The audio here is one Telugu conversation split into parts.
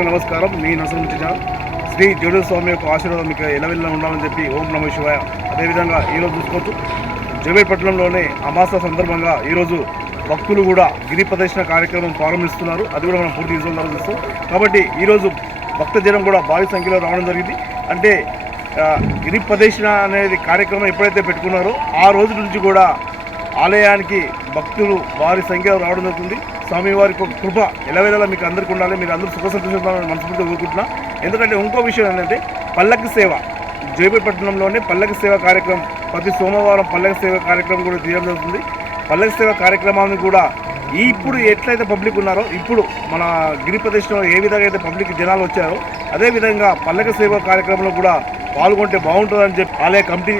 నమస్కారం. మీ నమస్కరించిన శ్రీ జోడు స్వామి యొక్క ఆశీర్వాదం మీకు ఎలవెల్ల ఉండాలని చెప్పి ఓం నమ శివాయ. అదేవిధంగా ఈరోజు చూసుకోవచ్చు. జవేపట్నంలోనే అమాస సందర్భంగా ఈరోజు భక్తులు కూడా గిరి ప్రదర్శన కార్యక్రమం ప్రారంభిస్తున్నారు. అది కూడా మనం పూర్తి తీసుకుందాం చూస్తాం. కాబట్టి ఈరోజు భక్తజనం కూడా భారీ సంఖ్యలో రావడం జరిగింది. అంటే గిరి ప్రదర్శన అనేది కార్యక్రమం ఎప్పుడైతే పెట్టుకున్నారో ఆ రోజు నుంచి కూడా ఆలయానికి భక్తులు భారీ సంఖ్యలో రావడం జరుగుతుంది. స్వామివారి కృప ఎలవేళలా మీకు అందరికీ ఉండాలి. మీరు అందరూ సుఖ సంతోషంగా మనస్ఫూర్తిగా కోరుకుంటున్నా ఎందుకంటే ఇంకో విషయం ఏంటంటే పల్లకి సేవ. జైపేపట్నంలోనే పల్లకి సేవ కార్యక్రమం ప్రతి సోమవారం పల్లకి సేవ కార్యక్రమం కూడా తీయడం జరుగుతుంది. పల్లకి సేవ కార్యక్రమాన్ని కూడా ఇప్పుడు ఎట్లయితే పబ్లిక్ ఉన్నారో ఇప్పుడు మన గిరి ప్రదేశంలో ఏ విధంగా అయితే పబ్లిక్ జనాలు వచ్చారో అదే విధంగా పల్లక సేవ కార్యక్రమంలో కూడా పాల్గొంటే బాగుంటుందని చెప్పి ఆలయ కమిటీ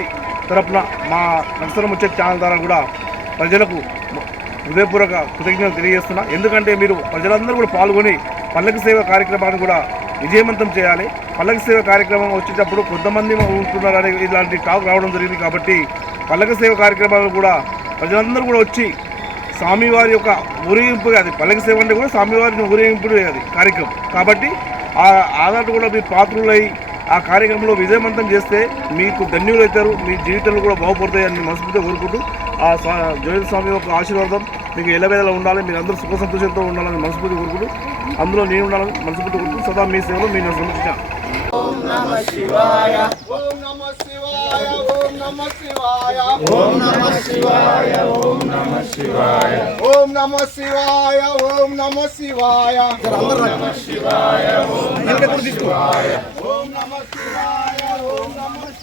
తరపున మా నక్సరం వచ్చే ఛానల్ ద్వారా కూడా ప్రజలకు హృదయపూర్వక కృతజ్ఞతలు తెలియజేస్తున్నా. ఎందుకంటే మీరు ప్రజలందరూ కూడా పాల్గొని పల్లకి సేవ కార్యక్రమాన్ని కూడా విజయవంతం చేయాలి. పల్లక సేవ కార్యక్రమం వచ్చేటప్పుడు కొంతమంది ఉంటున్నారని ఇలాంటి టాక్ రావడం జరిగింది కాబట్టి పల్లక సేవ కార్యక్రమాలు కూడా ప్రజలందరూ కూడా వచ్చి స్వామివారి యొక్క ఊరేగింపు అది పల్లక సేవ అంటే కూడా స్వామివారిని ఊరేగింపు అది కార్యక్రమం. కాబట్టి ఆ ఆధార్ కూడా మీ పాత్రులై ఆ కార్యక్రమంలో విజయవంతం చేస్తే మీకు ధన్యులు అవుతారు మీ జీవితంలో కూడా బాగుపడతాయని మనస్ఫూర్తిగా కోరుకుంటూ ఆ స్వా జోగి స్వామి యొక్క ఆశీర్వాదం మీకు ఎల్లవేళలా ఉండాలి. మీరు అందరూ సుఖ సంతోషంతో ఉండాలని మనస్ఫూర్తి కోరుకుంటూ అందులో నేను ఉండాలని మనస్ఫూర్తి కోరుకుంటూ సదా మీ సేవలో మీ సమర్పించాను ఓం నమ శివాయ ఓం నమ శివాయ ఓం నమ శివాయ. ఓం నమ శివాయ ఓం నమ శివాయ. ఓం నమ శివాయ. ఓం నమ శివాయ ఓం నమ శివాయ ఓం నమ శివాయ ఓం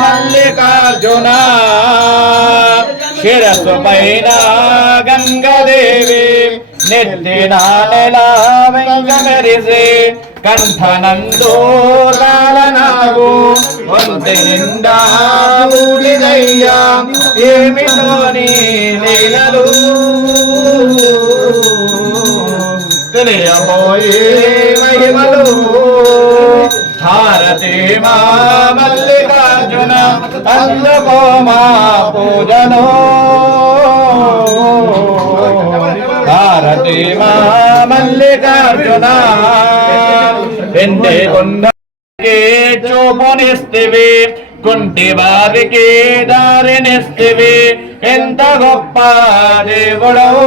మల్లికార్జున శిరసు పైన గంగదేవి నెత్తిన నెల వెంగమెరిసి కంఠనందు లాలనాగు వంతె నిండా ఊడిదయ్యా ఏమిటో నీ లీలలు? తెలియబోయే మహిమలు భారతి మా మల్లికార్జున అందుకో మా పూజలో భారతి మా మల్లికార్జున ఎండే కొండకే చూపునిస్తివి కుంటి వారికి దారినిస్తివి. ఎంత గొప్ప దేవుడవు.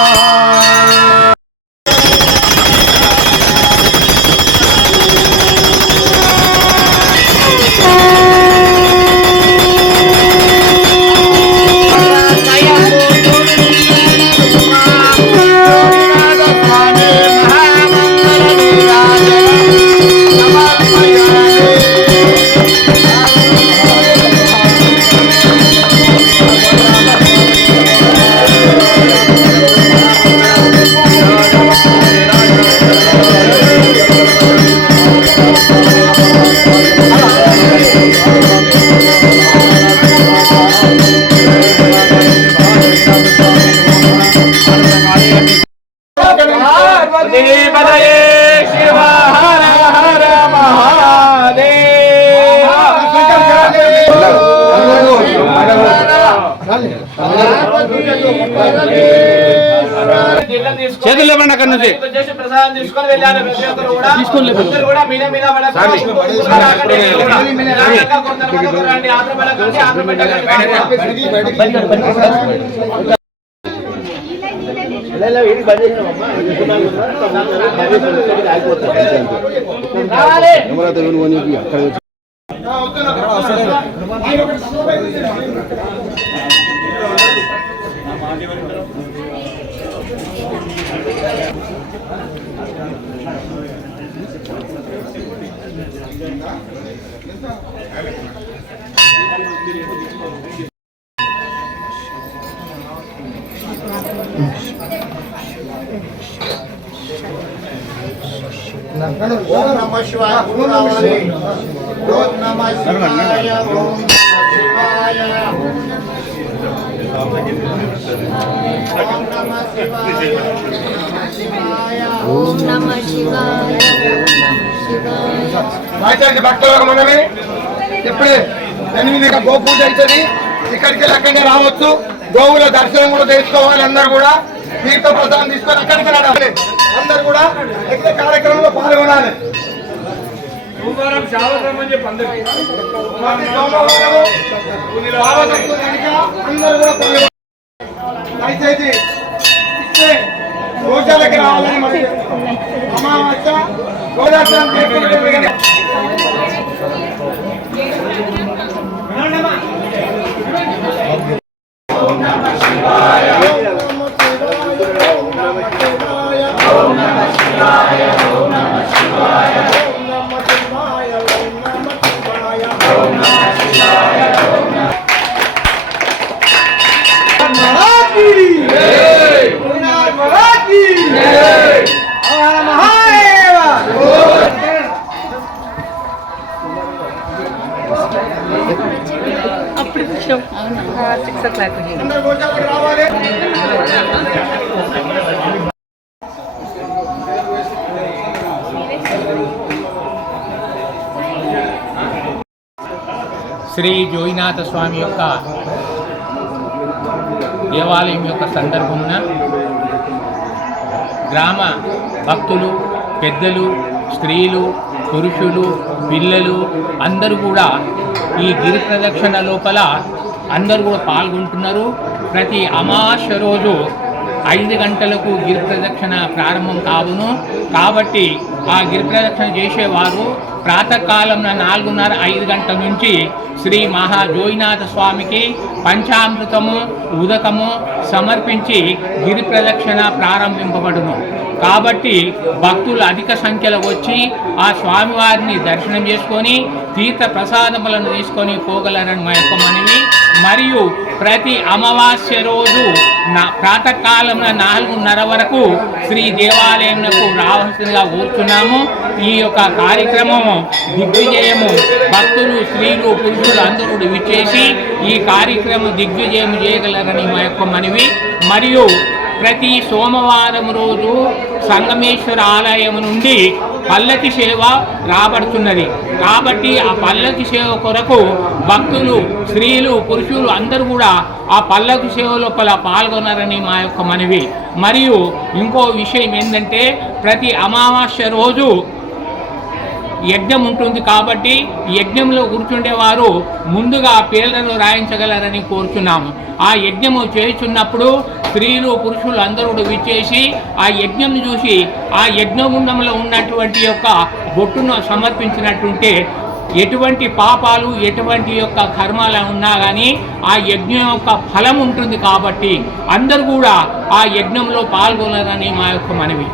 చేతులు ఇవ్వండి అక్కడ నుంచి. అక్కడ నమ శివాయ గురు రావాలి ఓం నమ శివాయ ఓం నమ శివాయ ఓం నమ శివాయ ఓం నమ శివాయ మాట్లాడి భక్తులకు మనమే. ఇప్పుడే ఎనిమిదిగా గోపూజ అవుతుంది. ఇక్కడికి అక్కడికి రావచ్చు. గోవుల దర్శనం కూడా చేసుకోవాలి అందరు కూడా. తీర్థ ప్రసాదం తీసుకొని అక్కడికి రావాలి. అందరు కూడా ఎక్కడ కార్యక్రమంలో పాల్గొనాలి. సోమవారం శావత్రమని చెప్పి అందరికీ. ప్రతి సోమవారము రావదత్తు అందరూ కూడా పాల్గొనాలి దయచేసి ఇచ్చే రోజులకి రావాలని మనకి అమావాస్య గోదార్శనం చేసుకుంటే అందరు భోజనాలకు రావాలి శ్రీ జోయినాథ స్వామి యొక్క దేవాలయం యొక్క సందర్భమున గ్రామ భక్తులు పెద్దలు స్త్రీలు పురుషులు పిల్లలు అందరూ కూడా ఈ గిరి ప్రదక్షిణ లోపల అందరూ కూడా పాల్గొంటున్నారు. ప్రతి అమాస రోజు ఐదు గంటలకు గిరి ప్రదక్షిణ ప్రారంభం కావును. కాబట్టి ఆ గిరి ప్రదక్షిణ చేసేవారు ప్రాతకాలంలో నాలుగున్నర ఐదు గంటల నుంచి శ్రీ మహా జోయినాథ స్వామికి పంచామృతము ఉదకము సమర్పించి గిరి ప్రదక్షిణ ప్రారంభింపబడును. కాబట్టి భక్తులు అధిక సంఖ్యలో వచ్చి ఆ స్వామివారిని దర్శనం చేసుకొని తీర్థ ప్రసాదములను తీసుకొని పోగలరని మా యొక్క మనవి. మరియు ప్రతి అమావాస్య రోజు నా ప్రాతకాలంలో నాలుగున్నర వరకు శ్రీ దేవాలయంకు రావాల్సిందిగా కూర్చున్నాము. ఈ యొక్క కార్యక్రమము దిగ్విజయము. భక్తులు స్త్రీలు పురుషులు అందరూ విచ్చేసి ఈ కార్యక్రమం దిగ్విజయం చేయగలరని మా యొక్క మనవి. మరియు ప్రతి సోమవారం రోజు సంగమేశ్వర ఆలయం నుండి పల్లకి సేవ రాబడుతున్నది. కాబట్టి ఆ పల్లకి సేవ కొరకు భక్తులు స్త్రీలు పురుషులు అందరూ కూడా ఆ పల్లకి సేవ లోపల పాల్గొన్నారని మా యొక్క మనవి. మరియు ఇంకో విషయం ఏంటంటే ప్రతి అమావాస్య రోజు యజ్ఞం ఉంటుంది కాబట్టి యజ్ఞంలో కూర్చుండేవారు ముందుగా పేర్లను రాయించగలరని కోరుచున్నాము. ఆ యజ్ఞము చేస్తున్నప్పుడు స్త్రీలు పురుషులు అందరూ విచ్చేసి ఆ యజ్ఞం చూసి ఆ యజ్ఞగుండంలో ఉన్నటువంటి యొక్క బొట్టును సమర్పించినట్టుంటే ఎటువంటి పాపాలు ఎటువంటి యొక్క కర్మాలు ఉన్నా కానీ ఆ యజ్ఞం యొక్క ఫలం ఉంటుంది కాబట్టి అందరూ కూడా ఆ యజ్ఞంలో పాల్గొనరని మా యొక్క మనవి.